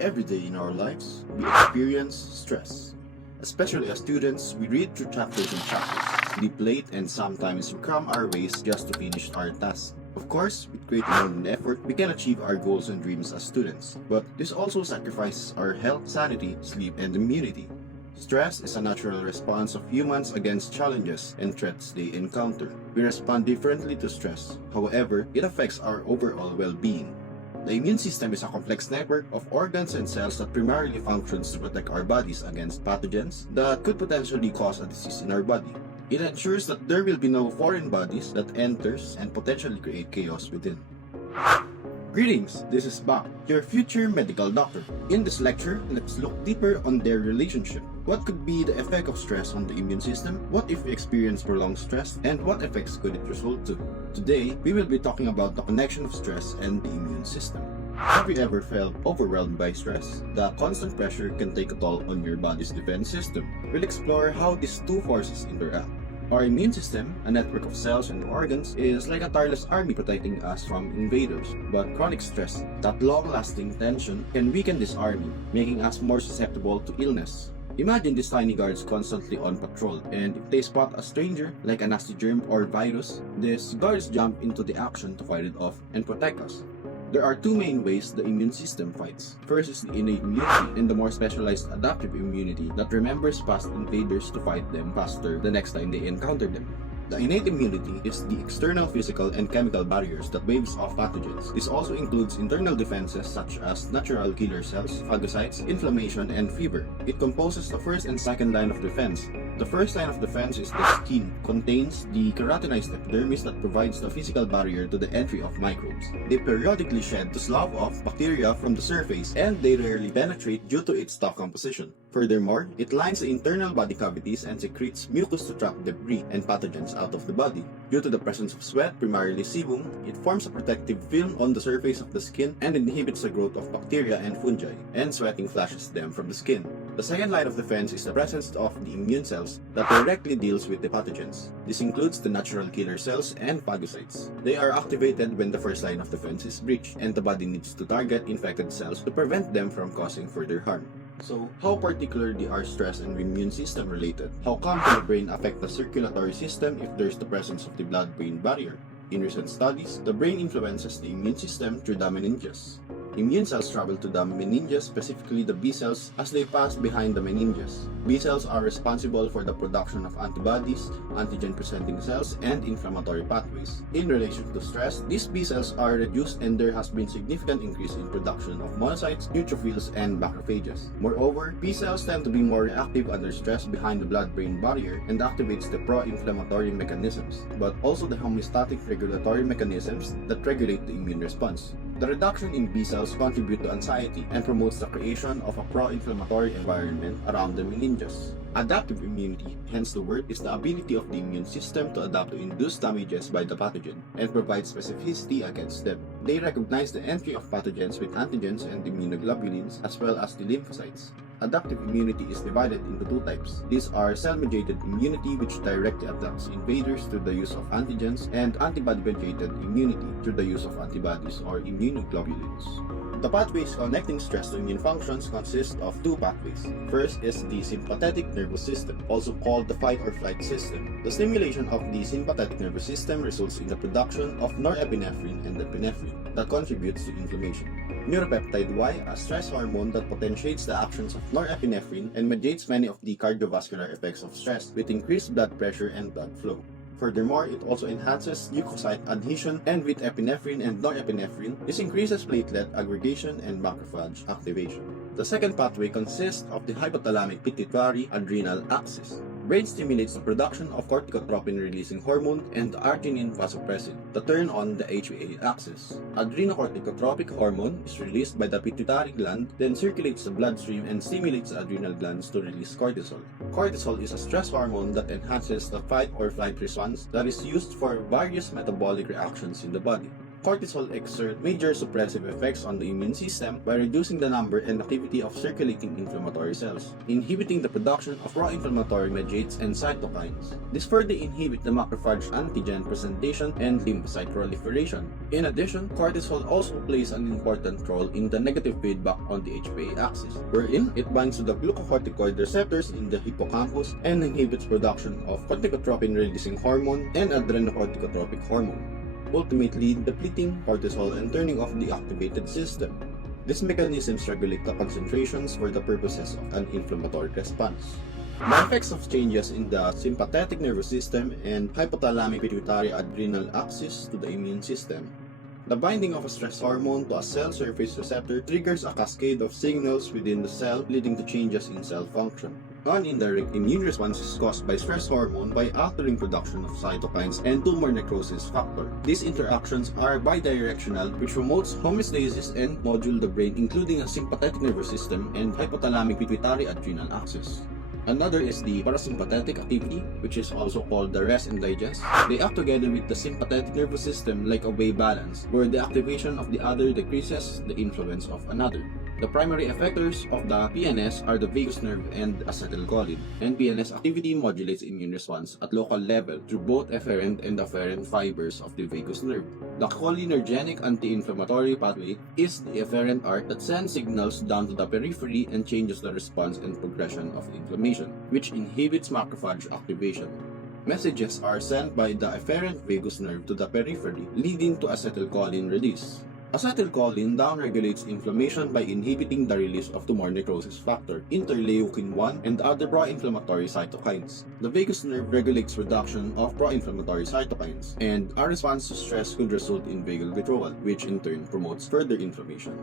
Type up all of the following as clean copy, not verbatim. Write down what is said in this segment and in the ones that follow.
Every day in our lives, we experience stress. Especially as students, we read through chapters and chapters, sleep late, and sometimes we cram our ways just to finish our tasks. Of course, with great amount and effort, we can achieve our goals and dreams as students. But this also sacrifices our health, sanity, sleep, and immunity. Stress is a natural response of humans against challenges and threats they encounter. We respond differently to stress. However, it affects our overall well-being. The immune system is a complex network of organs and cells that primarily functions to protect our bodies against pathogens that could potentially cause a disease in our body. It ensures that there will be no foreign bodies that enters and potentially create chaos within. Greetings, this is Bob, your future medical doctor. In this lecture, let's look deeper on their relationship. What could be the effect of stress on the immune system? What if we experience prolonged stress? And what effects could it result to? Today, we will be talking about the connection of stress and the immune system. Have you ever felt overwhelmed by stress? The constant pressure can take a toll on your body's defense system. We'll explore how these two forces interact. Our immune system, a network of cells and organs, is like a tireless army protecting us from invaders. But chronic stress, that long-lasting tension, can weaken this army, making us more susceptible to illness. Imagine these tiny guards constantly on patrol, and if they spot a stranger, like a nasty germ or virus, these guards jump into the action to fight it off and protect us. There are two main ways the immune system fights. First is the innate immunity and the more specialized adaptive immunity that remembers past invaders to fight them faster the next time they encounter them. The innate immunity is the external physical and chemical barriers that waves off pathogens. This also includes internal defenses such as natural killer cells, phagocytes, inflammation, and fever. It composes the first and second line of defense. The first line of defense is the skin, contains the keratinized epidermis that provides the physical barrier to the entry of microbes. They periodically shed to slough off bacteria from the surface, and they rarely penetrate due to its tough composition. Furthermore, it lines the internal body cavities and secretes mucus to trap debris and pathogens out of the body. Due to the presence of sweat, primarily sebum, it forms a protective film on the surface of the skin and inhibits the growth of bacteria and fungi, and sweating flashes them from the skin. The second line of defense is the presence of the immune cells that directly deals with the pathogens. This includes the natural killer cells and phagocytes. They are activated when the first line of defense is breached, and the body needs to target infected cells to prevent them from causing further harm. So, how particularly are stress and immune system related? How come can the brain affect the circulatory system if there's the presence of the blood-brain barrier? In recent studies, the brain influences the immune system through the meninges. Immune cells travel to the meninges, specifically the B cells, as they pass behind the meninges. B cells are responsible for the production of antibodies, antigen-presenting cells, and inflammatory pathways. In relation to stress, these B cells are reduced and there has been significant increase in production of monocytes, neutrophils, and macrophages. Moreover, B cells tend to be more reactive under stress behind the blood-brain barrier and activates the pro-inflammatory mechanisms, but also the homeostatic regulatory mechanisms that regulate the immune response. The reduction in B cells contribute to anxiety and promotes the creation of a pro-inflammatory environment around the meninges. Adaptive immunity, hence the word, is the ability of the immune system to adapt to induced damages by the pathogen and provide specificity against them. They recognize the entry of pathogens with antigens and immunoglobulins as well as the lymphocytes. Adaptive immunity is divided into two types. These are cell-mediated immunity, which directly attacks invaders through the use of antigens, and antibody-mediated immunity through the use of antibodies or immunoglobulins. The pathways connecting stress to immune functions consist of two pathways. First is the sympathetic nervous system, also called the fight or flight system. The stimulation of the sympathetic nervous system results in the production of norepinephrine and epinephrine that contributes to inflammation. Neuropeptide Y, a stress hormone that potentiates the actions of norepinephrine and mediates many of the cardiovascular effects of stress with increased blood pressure and blood flow. Furthermore, it also enhances leukocyte adhesion, and with epinephrine and norepinephrine, this increases platelet aggregation and macrophage activation. The second pathway consists of the hypothalamic pituitary adrenal axis. Brain stimulates the production of corticotropin-releasing hormone and arginine vasopressin to turn on the HPA axis. Adrenocorticotropic hormone is released by the pituitary gland, then circulates the bloodstream and stimulates the adrenal glands to release cortisol. Cortisol is a stress hormone that enhances the fight or flight response that is used for various metabolic reactions in the body. Cortisol exerts major suppressive effects on the immune system by reducing the number and activity of circulating inflammatory cells, inhibiting the production of pro-inflammatory mediators and cytokines. This further inhibits the macrophage antigen presentation and lymphocyte proliferation. In addition, cortisol also plays an important role in the negative feedback on the HPA axis, wherein it binds to the glucocorticoid receptors in the hippocampus and inhibits production of corticotropin-releasing hormone and adrenocorticotropic hormone, ultimately depleting cortisol and turning off the activated system. These mechanisms regulate the concentrations for the purposes of an inflammatory response. The effects of changes in the sympathetic nervous system and hypothalamic pituitary adrenal axis to the immune system. The binding of a stress hormone to a cell surface receptor triggers a cascade of signals within the cell, leading to changes in cell function. An indirect immune response is caused by stress hormone by altering production of cytokines and tumor necrosis factor. These interactions are bidirectional, which promotes homeostasis and modulate the brain, including a sympathetic nervous system and hypothalamic pituitary adrenal axis. Another is the parasympathetic activity, which is also called the rest and digest. They act together with the sympathetic nervous system like a wave balance, where the activation of the other decreases the influence of another. The primary effectors of the PNS are the vagus nerve and acetylcholine, and PNS activity modulates immune response at local level through both efferent and afferent fibers of the vagus nerve. The cholinergic anti-inflammatory pathway is the efferent arc that sends signals down to the periphery and changes the response and progression of inflammation, which inhibits macrophage activation. Messages are sent by the efferent vagus nerve to the periphery, leading to acetylcholine release. Acetylcholine downregulates inflammation by inhibiting the release of tumor necrosis factor, interleukin-1, and other pro-inflammatory cytokines. The vagus nerve regulates production of pro-inflammatory cytokines, and a response to stress could result in vagal withdrawal, which in turn promotes further inflammation.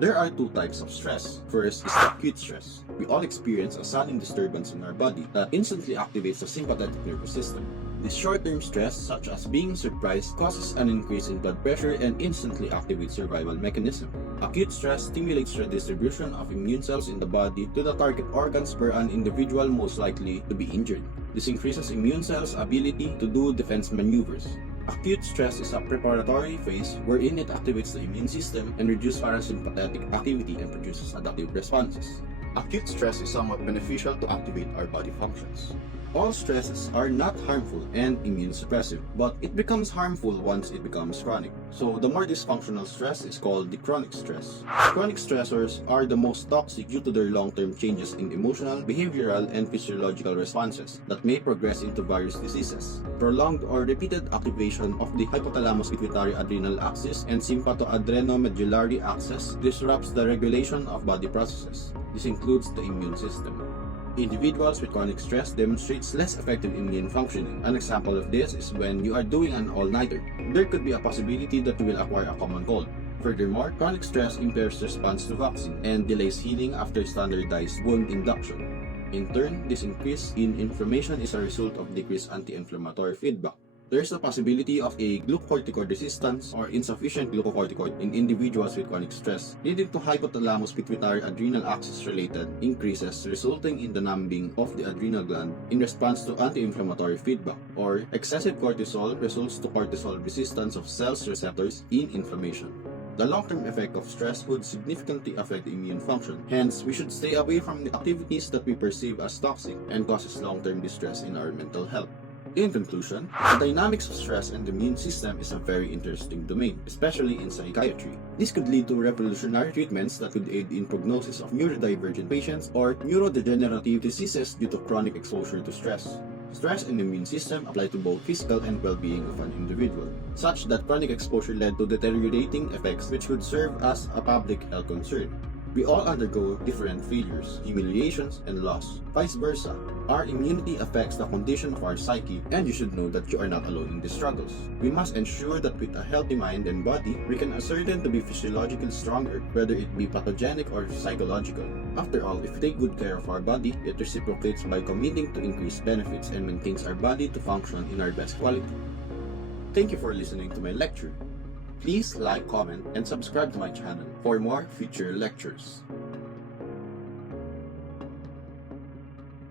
There are two types of stress. First is acute stress. We all experience a sudden disturbance in our body that instantly activates the sympathetic nervous system. This short-term stress, such as being surprised, causes an increase in blood pressure and instantly activates survival mechanism. Acute stress stimulates the distribution of immune cells in the body to the target organs where an individual most likely to be injured. This increases immune cells' ability to do defense maneuvers. Acute stress is a preparatory phase wherein it activates the immune system and reduces parasympathetic activity and produces adaptive responses. Acute stress is somewhat beneficial to activate our body functions. All stresses are not harmful and immune suppressive, but it becomes harmful once it becomes chronic. So the more dysfunctional stress is called the chronic stress. Chronic stressors are the most toxic due to their long-term changes in emotional, behavioral, and physiological responses that may progress into various diseases. Prolonged or repeated activation of the hypothalamus pituitary adrenal axis and sympathoadrenomedullary axis disrupts the regulation of body processes. This includes the immune system. Individuals with chronic stress demonstrates less effective immune functioning. An example of this is when you are doing an all-nighter. There could be a possibility that you will acquire a common cold. Furthermore, chronic stress impairs response to vaccine and delays healing after standardized wound induction. In turn, this increase in inflammation is a result of decreased anti-inflammatory feedback. There is a possibility of a glucocorticoid resistance or insufficient glucocorticoid in individuals with chronic stress, leading to hypothalamus pituitary adrenal axis related increases resulting in the numbing of the adrenal gland in response to anti-inflammatory feedback, or excessive cortisol results to cortisol resistance of cells receptors in inflammation. The long-term effect of stress would significantly affect the immune function. Hence, we should stay away from the activities that we perceive as toxic and causes long-term distress in our mental health. In conclusion, the dynamics of stress and the immune system is a very interesting domain, especially in psychiatry. This could lead to revolutionary treatments that could aid in prognosis of neurodivergent patients or neurodegenerative diseases due to chronic exposure to stress. Stress and the immune system apply to both physical and well-being of an individual, such that chronic exposure led to deteriorating effects which could serve as a public health concern. We all undergo different failures, humiliations, and loss. Vice versa, our immunity affects the condition of our psyche, and you should know that you are not alone in these struggles. We must ensure that with a healthy mind and body, we can ascertain to be physiologically stronger, whether it be pathogenic or psychological. After all, if we take good care of our body, it reciprocates by committing to increased benefits and maintains our body to function in our best quality. Thank you for listening to my lecture. Please like, comment, and subscribe to my channel for more future lectures.